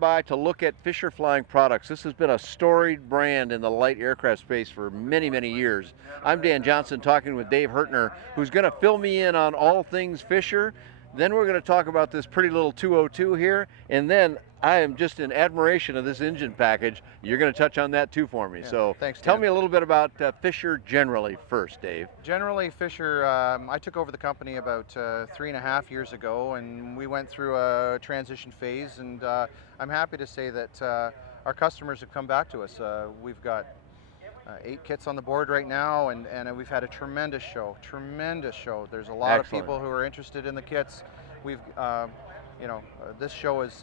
by to look at Fisher Flying Products. This has been a storied brand in the light aircraft space for many, many years. I'm Dan Johnson talking with Dave Hertner, who's going to fill me in on all things Fisher. Then we're going to talk about this pretty little 202 here, and then I am just in admiration of this engine package. You're going to touch on that too for me. Yeah, so thanks, tell Dan. me a little bit about Fisher generally first, Dave. Generally, Fisher, I took over the company about 3.5 years ago, and we went through a transition phase, and I'm happy to say that our customers have come back to us. We've got 8 kits on the board right now, and we've had a tremendous show. There's a lot Excellent. of people who are interested in the kits. We've, this show is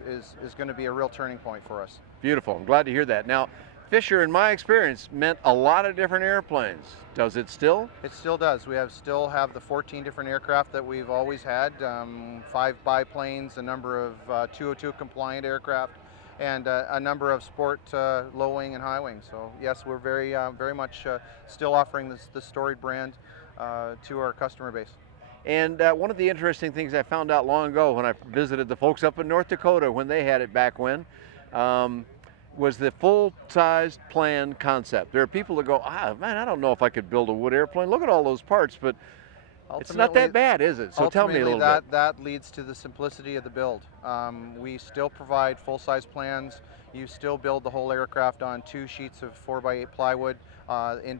going to be a real turning point for us. Beautiful. I'm glad to hear that. Now, Fisher, in my experience, meant a lot of different airplanes. Does it still? It still does. We still have the 14 different aircraft that we've always had, 5 biplanes, a number of 202 compliant aircraft, and a number of sport low wing and high wing. So yes, we're very much still offering this storied brand to our customer base. And one of the interesting things I found out long ago when I visited the folks up in North Dakota when they had it back when, was the full-sized plan concept. There are people that go, man, I don't know if I could build a wood airplane. Look at all those parts, but it's not that bad, is it? So tell me a little bit. That leads to the simplicity of the build. We still provide full-size plans. You still build the whole aircraft on 2 sheets of 4x8 plywood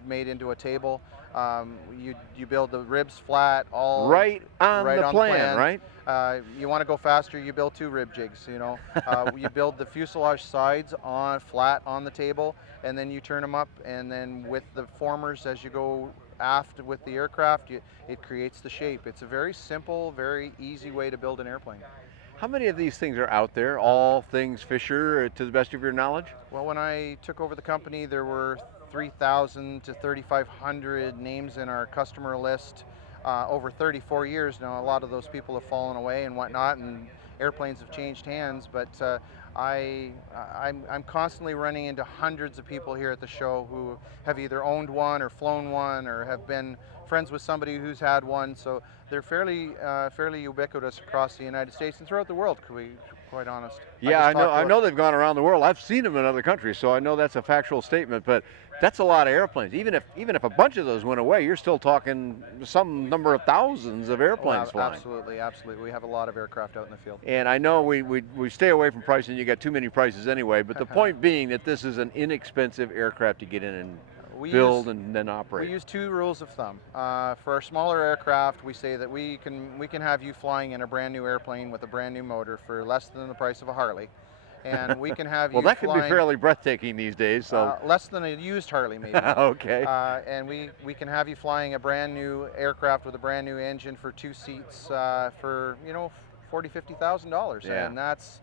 made into a table. You build the ribs flat, all right on the plan, right? You want to go faster, you build 2 rib jigs. You build the fuselage sides flat on the table, and then you turn them up, and then with the formers as you go aft with the aircraft, it creates the shape. It's a very simple, very easy way to build an airplane. How many of these things are out there, all things Fisher, to the best of your knowledge? Well, when I took over the company, there were 3,000 to 3,500 names in our customer list. Over 34 years now, a lot of those people have fallen away and whatnot, and airplanes have changed hands, but I'm constantly running into hundreds of people here at the show who have either owned one or flown one or have been friends with somebody who's had one, so they're fairly ubiquitous across the United States and throughout the world, to be quite honest. Yeah, I know they've gone around the world. I've seen them in other countries, so I know that's a factual statement, but that's a lot of airplanes. Even if a bunch of those went away, you're still talking some number of thousands of airplanes flying. Absolutely. We have a lot of aircraft out in the field. And I know we stay away from pricing. You got too many prices anyway, but the point being that this is an inexpensive aircraft to get in and build and then operate. We use 2 rules of thumb. For our smaller aircraft, we say that we can have you flying in a brand new airplane with a brand new motor for less than the price of a Harley. And we can have well, you that could be fairly breathtaking these days. So less than a used Harley, maybe. Okay. And we can have you flying a brand new aircraft with a brand new engine for 2 seats for $40,000-$50,000. Yeah. And that's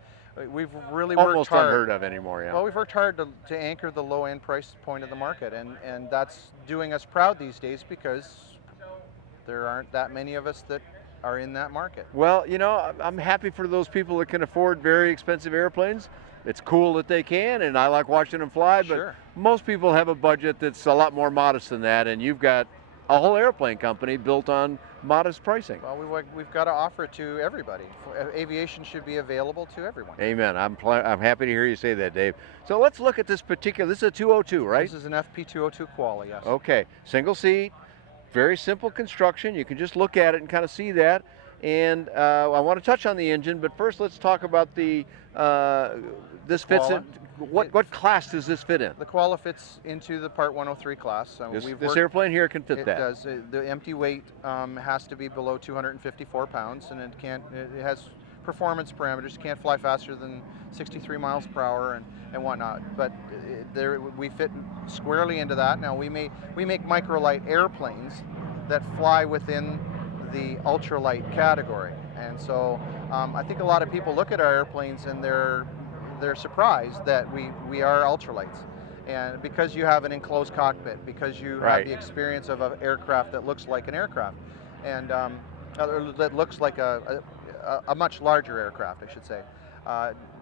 we've really worked almost hard. unheard of anymore. Yeah. Well, we've worked hard to anchor the low-end price point of the market, and that's doing us proud these days because there aren't that many of us that are in that market. Well, I'm happy for those people that can afford very expensive airplanes. It's cool that they can, and I like watching them fly, but Sure. Most people have a budget that's a lot more modest than that, and you've got a whole airplane company built on modest pricing. Well, we've got to offer it to everybody. Aviation should be available to everyone. Amen. I'm happy to hear you say that, Dave. So let's look at this is a 202, right? This is an FP202 Koala, yes. Okay, single seat, very simple construction. You can just look at it and kind of see that. And I want to touch on the engine, but first let's talk about this fits in. What class does this fit in? The Koala fits into the Part 103 class. This airplane here can fit that. It does. The empty weight has to be below 254 pounds, and it has performance parameters. It can't fly faster than 63 miles per hour and whatnot. But we fit squarely into that. Now we make microlight airplanes that fly within the ultralight category, and so I think a lot of people look at our airplanes and they're surprised that we are ultralights, and because you have an enclosed cockpit, because you have the experience of an aircraft that looks like an aircraft, and that looks like a much larger aircraft, I should say.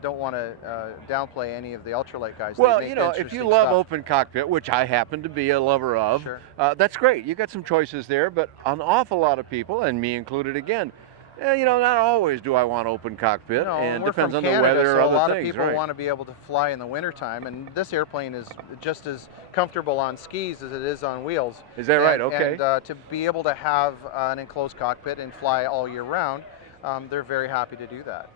Don't want to downplay any of the ultralight guys. Well, if you love open cockpit, which I happen to be a lover of, sure. That's great. You got some choices there, but an awful lot of people, and me included again, You know, not always do I want open cockpit, No, and and we're depends from on the Canada, weather or so a other lot of things, people right? want to be able to fly in the wintertime, and this airplane is just as comfortable on skis as it is on wheels. Is that right? Okay. And to be able to have an enclosed cockpit and fly all year round, they're very happy to do that.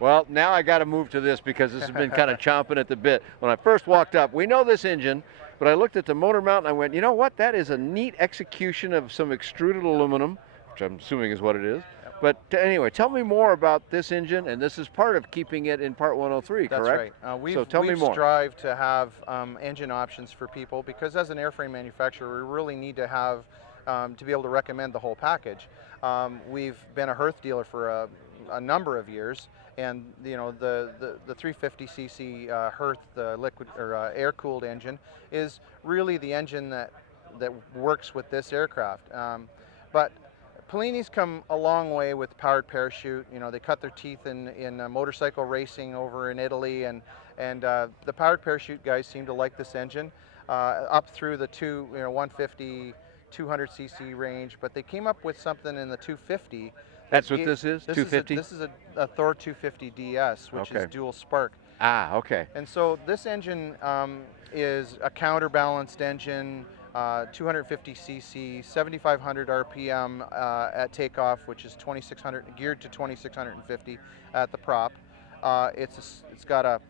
Well, now I got to move to this because this has been kind of chomping at the bit. When I first walked up, we know this engine, but I looked at the motor mount and I went, you know what? That is a neat execution of some extruded aluminum, which I'm assuming is what it is. But anyway, tell me more about this engine, and this is part of keeping it in Part 103, That's correct? right. So tell me more. Strive to have engine options for people because as an airframe manufacturer, we really need to have to be able to recommend the whole package. We've been a hearth dealer for a number of years, and you know the 350cc hearth, the liquid or air-cooled engine, is really the engine that works with this aircraft. But Polini's come a long way with powered parachute. You know, they cut their teeth in motorcycle racing over in Italy, and the powered parachute guys seem to like this engine up through the 150, 200cc range. But they came up with something in the 250. That's what this is, 250? This is a Thor 250 DS, which is dual spark. Ah, okay. And so this engine is a counterbalanced engine, 250cc, 7,500 RPM at takeoff, which is 2,600 geared to 2,650 at the prop. It's got a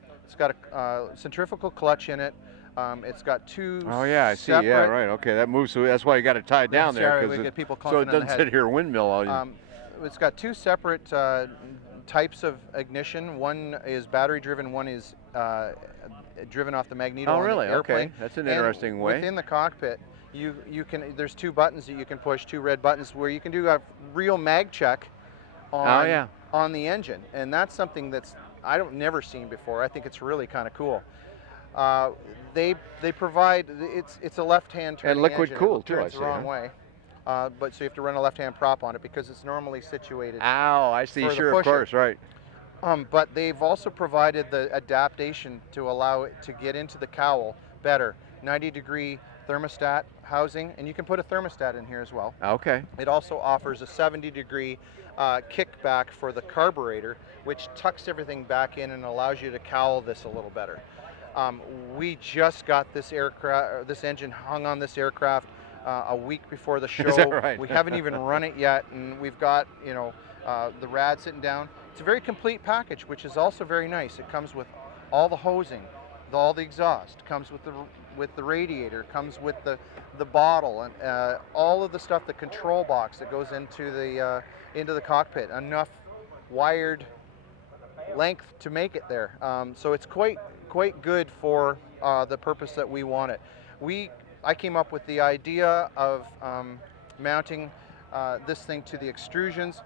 centrifugal clutch in it. It's got two. Oh yeah, I see. Yeah, right. Okay, that moves. So that's why you got it tied down there, because so it doesn't sit here windmill all you. It's got two separate types of ignition. One is battery driven. One is driven off the magneto. Oh really? On the airplane. Okay, that's an interesting way. Within the cockpit, you can. There's two buttons that you can push. Two red buttons where you can do a real mag check on the engine, and that's something that's never seen before. I think it's really kind of cool. They provide it's a left-hand turning and liquid engine. cooled too. It turns the wrong way. But so you have to run a left-hand prop on it because it's normally situated. Ow, I see. Sure, of course, right. But they've also provided the adaptation to allow it to get into the cowl better. 90-degree thermostat housing, and you can put a thermostat in here as well. Okay. It also offers a 70-degree kickback for the carburetor, which tucks everything back in and allows you to cowl this a little better. We just got this engine hung on this aircraft a week before the show. Is that right? We haven't even run it yet, and we've got the rad sitting down. It's a very complete package, which is also very nice. It comes with all the hosing, all the exhaust, comes with the radiator, comes with the bottle, and all of the stuff, the control box that goes into the cockpit. Enough wired length to make it there. So it's quite good for the purpose that we want it. I came up with the idea of mounting this thing to the extrusions.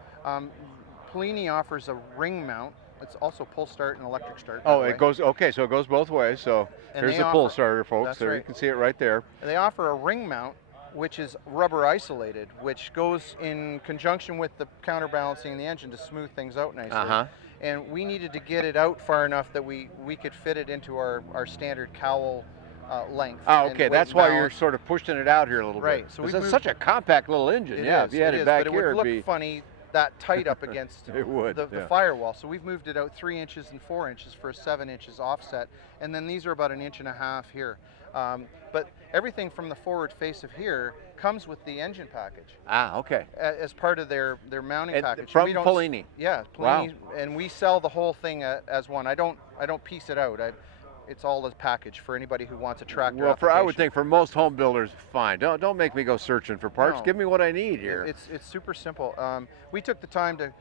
Polini offers a ring mount. It's also pull start and electric start. Oh, it goes, okay, so it goes both ways. So here's the pull starter, folks. There, you can see it right there. They offer a ring mount, which is rubber isolated, which goes in conjunction with the counterbalancing the engine to smooth things out nicely. And we needed to get it out far enough that we could fit it into our standard cowl length. Oh, okay, that's why you're sort of pushing it out here a little bit. Right. So it's such a compact little engine. If you had it back here, it would look funny that tight up against the firewall. So we've moved it out 3 inches and 4 inches for a 7 inches offset, and then these are about 1.5 inches here. But everything from the forward face of here comes with the engine package. Ah, okay. As part of their mounting package. From Polini. Yeah, Polini, wow. And we sell the whole thing as one. I don't piece it out. It's all a package for anybody who wants a tractor. Well, I would think for most home builders, fine. Don't make me go searching for parts. No. Give me what I need here. It's super simple. We took the time to.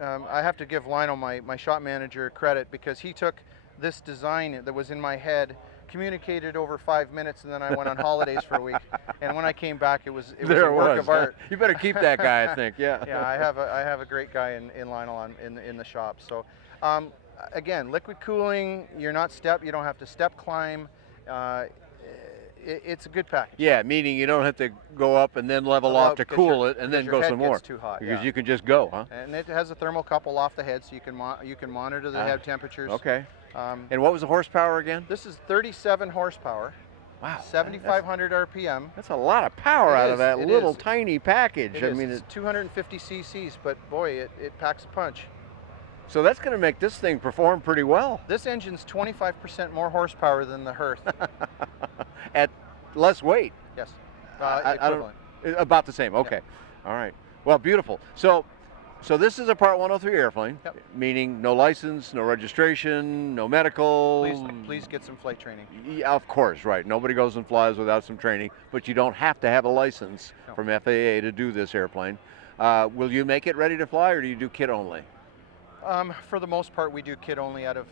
I have to give Lionel, my shop manager, credit because he took this design that was in my head, communicated over 5 minutes, and then I went on holidays for a week. And when I came back, it was a work of art. You better keep that guy, I think. Yeah. Yeah, I have a great guy in Lionel in the shop. So. Again, liquid cooling, you don't have to step climb. It's a good package. Yeah, meaning you don't have to go up and then level off to cool it and then go some more. Too hot, because you can just go, huh? And it has a thermocouple off the head, so you can monitor the head temperatures. Okay. And what was the horsepower again? This is 37 horsepower. Wow. 7,500 RPM. That's a lot of power It out is, of that it little is. tiny package. It is. It's 250 cc's, but boy, it packs a punch. So that's going to make this thing perform pretty well. This engine's 25% more horsepower than the Hearth. At less weight. Yes. I Equivalent. About the same. Okay. All right. Well, beautiful. So this is a Part 103 airplane, Yep. meaning no license, no registration, no medical. Please get some flight training. Yeah, of course, right. Nobody goes and flies without some training, but you don't have to have a license No. from FAA to do this airplane. Will you make it ready to fly, or do you do kit only? For the most part, we do kit only out of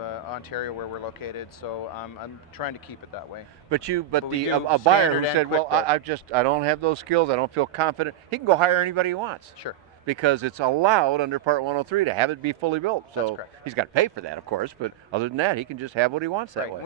Ontario, where we're located. So I'm trying to keep it that way. But we do a buyer standard who and said, well, quick build. I don't have those skills, I don't feel confident, he can go hire anybody he wants. Sure. Because it's allowed under Part 103 to have it be fully built. So That's correct. he's got to pay for that, of course, but other than that, he can just have what he wants that Right. way.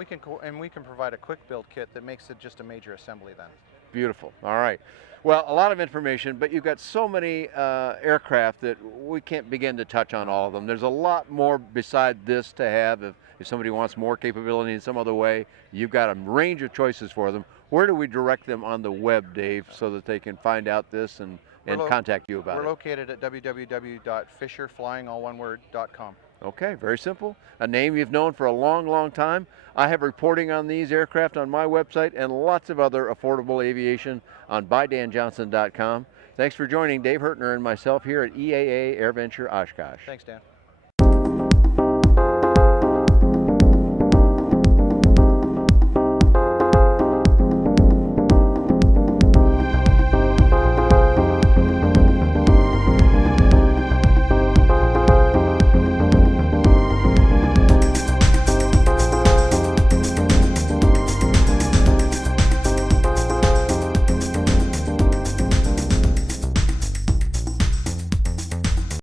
And we can provide a quick build kit that makes it just a major assembly then. Beautiful. All right. Well, a lot of information, but you've got so many aircraft that we can't begin to touch on all of them. There's a lot more beside this to have. If somebody wants more capability in some other way, you've got a range of choices for them. Where do we direct them on the web, Dave, so that they can find out this and contact you about it? We're located at www.fisherflyingalloneword.com. Okay, very simple. A name you've known for a long, long time. I have reporting on these aircraft on my website and lots of other affordable aviation on bydanjohnson.com. Thanks for joining Dave Hurtner and myself here at EAA AirVenture Oshkosh. Thanks, Dan.